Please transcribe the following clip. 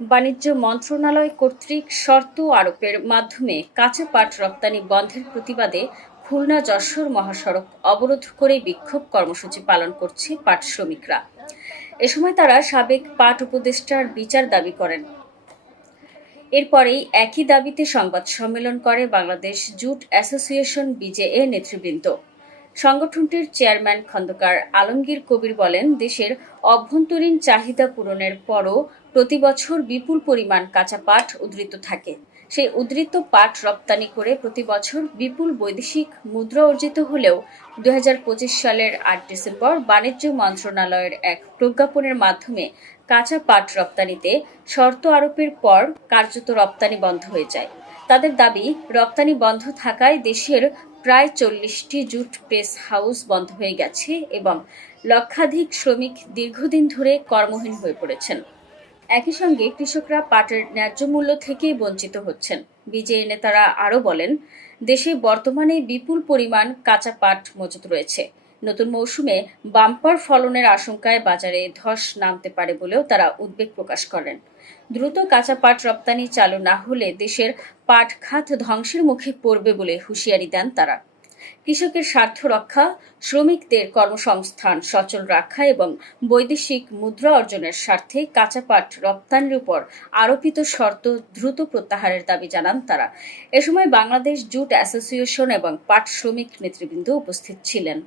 বাণিজ্য মন্ত্রণালয় কর্তৃক শর্ত আরোপের মাধ্যমে কাঁচা পাট রপ্তানি বন্ধের প্রতিবাদে খুলনা যশোর মহাসড়ক অবরোধ করে বিক্ষোভ কর্মসূচি পালন করছে পাট শ্রমিকরা। এ সময় তারা সাবেক পাট উপদেষ্টার বিচার দাবি করেন। এরপরেই একই দাবিতে সংবাদ সম্মেলন করে বাংলাদেশ জুট অ্যাসোসিয়েশন বিজেএ নেতৃবৃন্দ। সংগঠনটির চেয়ারম্যান খন্দকার আলমগীর কবির বলেন, দেশের অভ্যন্তরীণ চাহিদা পূরণের পরও প্রতিবছর বিপুল পরিমাণ কাঁচা পাট উদ্ধৃত থাকে। সেই উদ্ধৃত পাট রপ্তানি করে প্রতিবছর বিপুল বৈদেশিক মুদ্রা অর্জিত হলেও 2025 সালের 8 ডিসেম্বর বাণিজ্য মন্ত্রণালয়ের এক প্রজ্ঞাপনের মাধ্যমে কাঁচা পাট রপ্তানিতে শর্ত আরোপের পর কার্যত রপ্তানি বন্ধ হয়ে যায়। তাদের দাবি, রপ্তানি বন্ধ থাকায় দেশের প্রায় 40টি জুট প্রেস হাউস বন্ধ হয়ে গেছে এবং লক্ষাধিক শ্রমিক দীর্ঘদিন ধরে কর্মহীন হয়ে পড়েছেন। একই সঙ্গে কৃষকরা পাটের ন্যায্য মূল্য থেকে বঞ্চিত হচ্ছেন। বিজেএ নেতারা আরও বলেন, দেশে বর্তমানে বিপুল পরিমাণ কাঁচা পাট মজুত রয়েছে। নতুন মৌসুমে বাম্পার ফলনের আশঙ্কায় বাজারে ধস নামতে পারে বলেও তারা উদ্বেগ প্রকাশ করেন। দ্রুত কাঁচা পাট রপ্তানি চালু না হলে দেশের পাট খাত ধ্বংসের মুখে পড়বে বলে হুঁশিয়ারি দেন তারা। কৃষকের স্বার্থ রক্ষা, শ্রমিকদের কর্মসংস্থান সচল রাখা এবং বৈদেশিক মুদ্রা অর্জনের স্বার্থে কাঁচা পাট রপ্তানির উপর আরোপিত শর্ত দ্রুত প্রত্যাহারের দাবি জানান তারা। এ সময় বাংলাদেশ জুট অ্যাসোসিয়েশন এবং পাট শ্রমিক নেতৃবৃন্দ উপস্থিত ছিলেন।